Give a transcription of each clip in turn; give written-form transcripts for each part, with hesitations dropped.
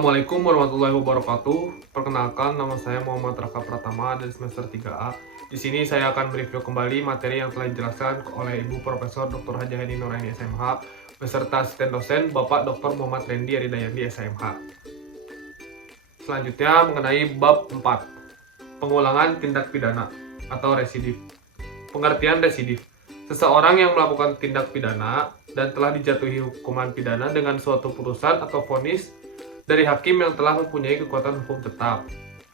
Assalamualaikum warahmatullahi wabarakatuh. Perkenalkan, nama saya Muhammad Raka Pratama dari semester 3A. Di sini saya akan mereview kembali materi yang telah dijelaskan oleh Ibu Profesor Dr. Haja Heni Nuraini SMH beserta asisten dosen Bapak Dr. Muhammad Rendi Aridayandi SMH. Selanjutnya mengenai bab 4, pengulangan tindak pidana atau residif. Pengertian residif: seseorang yang melakukan tindak pidana dan telah dijatuhi hukuman pidana dengan suatu putusan atau vonis dari hakim yang telah mempunyai kekuatan hukum tetap,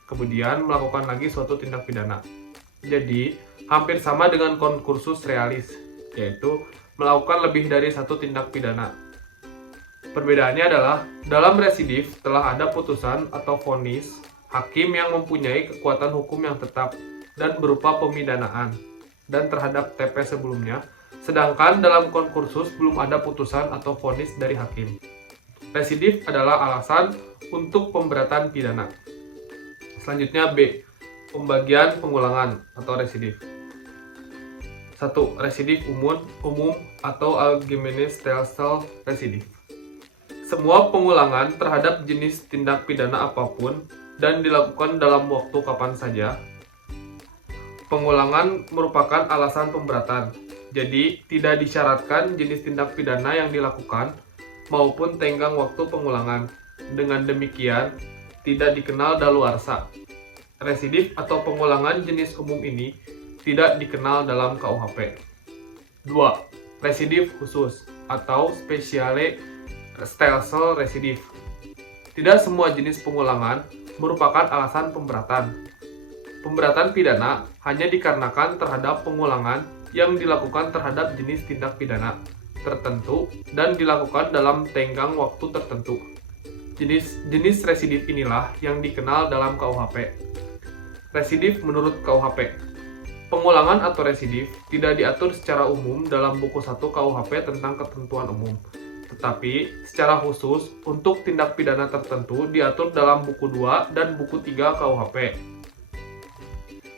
kemudian melakukan lagi suatu tindak pidana. Jadi, hampir sama dengan konkursus realis, yaitu melakukan lebih dari satu tindak pidana. Perbedaannya adalah, dalam residif telah ada putusan atau vonis hakim yang mempunyai kekuatan hukum yang tetap dan berupa pemidanaan dan terhadap TP sebelumnya, sedangkan dalam konkursus belum ada putusan atau vonis dari hakim. Residif adalah alasan untuk pemberatan pidana. Selanjutnya B, pembagian pengulangan atau residif. 1. Residif umum atau allgemeine stelsel residif. Semua pengulangan terhadap jenis tindak pidana apapun dan dilakukan dalam waktu kapan saja. Pengulangan merupakan alasan pemberatan, jadi tidak disyaratkan jenis tindak pidana yang dilakukan maupun tenggang waktu pengulangan. Dengan demikian, tidak dikenal daluarsa. Residif atau pengulangan jenis umum ini tidak dikenal dalam KUHP. 2. Residif khusus atau spesiale stelsel residif. Tidak semua jenis pengulangan merupakan alasan pemberatan. Pemberatan pidana hanya dikarenakan terhadap pengulangan yang dilakukan terhadap jenis tindak pidana tertentu dan dilakukan dalam tenggang waktu tertentu. Jenis residif inilah yang dikenal dalam KUHP. Residif menurut KUHP. Pengulangan atau residif tidak diatur secara umum dalam buku 1 KUHP tentang ketentuan umum, tetapi secara khusus untuk tindak pidana tertentu diatur dalam buku 2 dan buku 3 KUHP.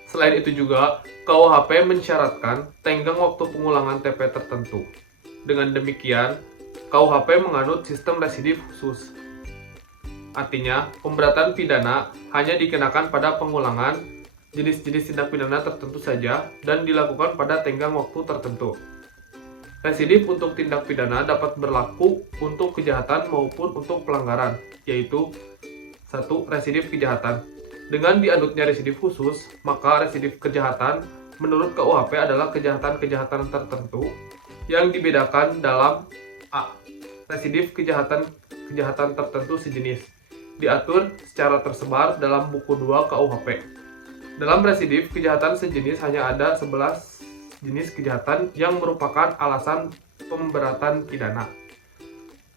Selain itu juga, KUHP mensyaratkan tenggang waktu pengulangan TP tertentu. Dengan demikian, KUHP menganut sistem residif khusus. Artinya, pemberatan pidana hanya dikenakan pada pengulangan jenis-jenis tindak pidana tertentu saja dan dilakukan pada tenggang waktu tertentu. Residif untuk tindak pidana dapat berlaku untuk kejahatan maupun untuk pelanggaran, yaitu 1. Residif kejahatan. Dengan dianutnya residif khusus, maka residif kejahatan menurut KUHP adalah kejahatan-kejahatan tertentu yang dibedakan dalam A. Residif kejahatan tertentu sejenis, diatur secara tersebar dalam buku 2 KUHP. Dalam residif kejahatan sejenis hanya ada 11 jenis kejahatan yang merupakan alasan pemberatan pidana.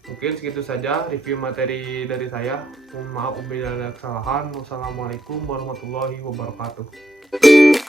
Mungkin segitu saja review materi dari saya. Mohon maaf apabila ada kesalahan. Wassalamualaikum warahmatullahi wabarakatuh.